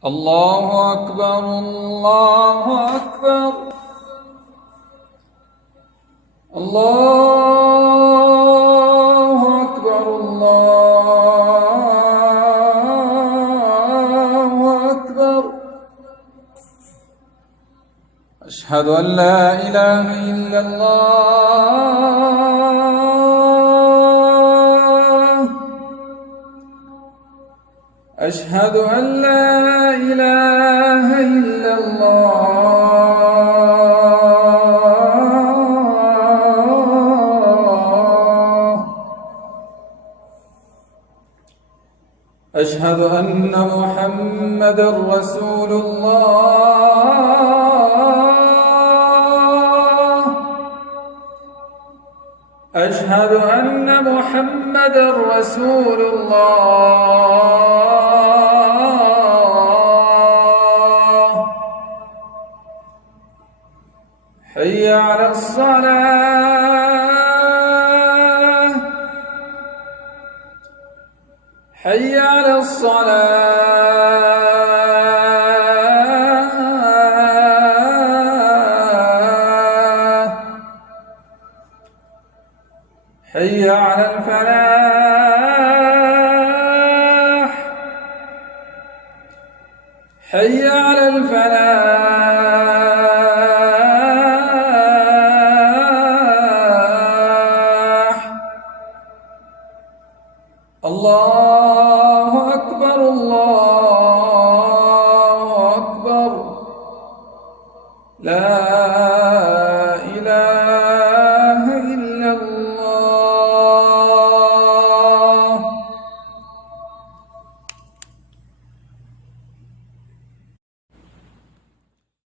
الله أكبر الله أكبر الله أكبر الله أكبر. أشهد أن لا إله إلا الله. أشهد أن لا إله إلا الله. أشهد أن محمدًا رسول الله. أشهد أن محمدًا رسول الله. حي على الصلاة. حي على الصلاة. حي على الفلاح. حي